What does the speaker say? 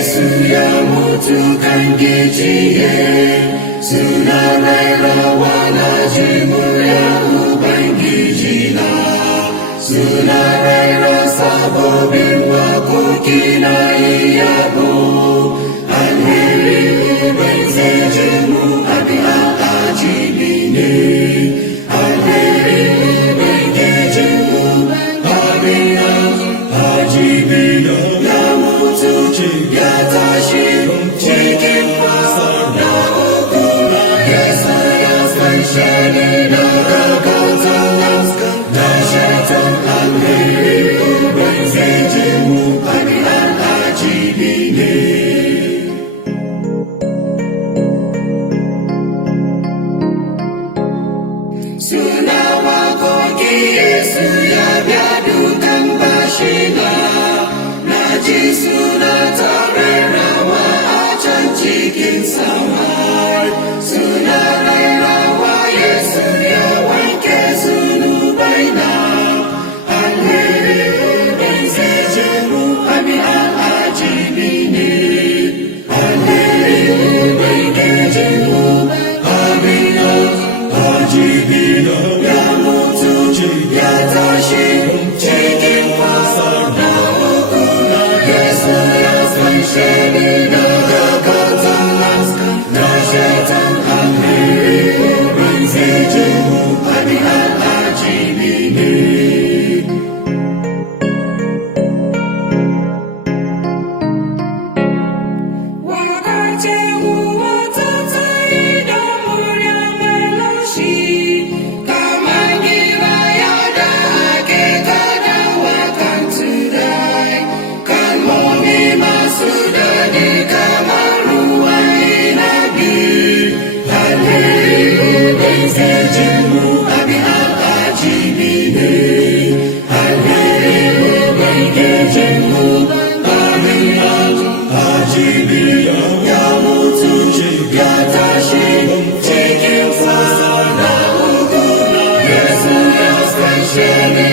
예수야 모두 감기지에 수나라라 와나지 무야 우방기지나 수나라라 사보빈와 고기나 이야보 안헬리 우ben세지무 아비아 아지비네 안헬리 우ben게지무 아비아 아지비네 야 다시 지킨과 나오구나 예수야 선샤니 나가가자나 나샤탄 안헬리 우ben세지무 아비아 아지비네 수나와 고기 예수야 벼룩한 바시나 나지 수나 타레라와 아찬 지킨 상할 수나라라와 예수야 왕께 수누바이나 안헬리 우벤세제무 아미아 아지비니 안헬리 우벤게제무 아미아 아지비나 야무투지 야다시 지킨과 나오구나 예수야 선셰니 나가가자나 나샤탄 안헬리 우벤세제무 아미아 아지비니 Sejimu abiha ajibine Alheri ubengejemu abiha ajibine Yamutu yatashi Chikin fasa na uguna Yesu yaskashene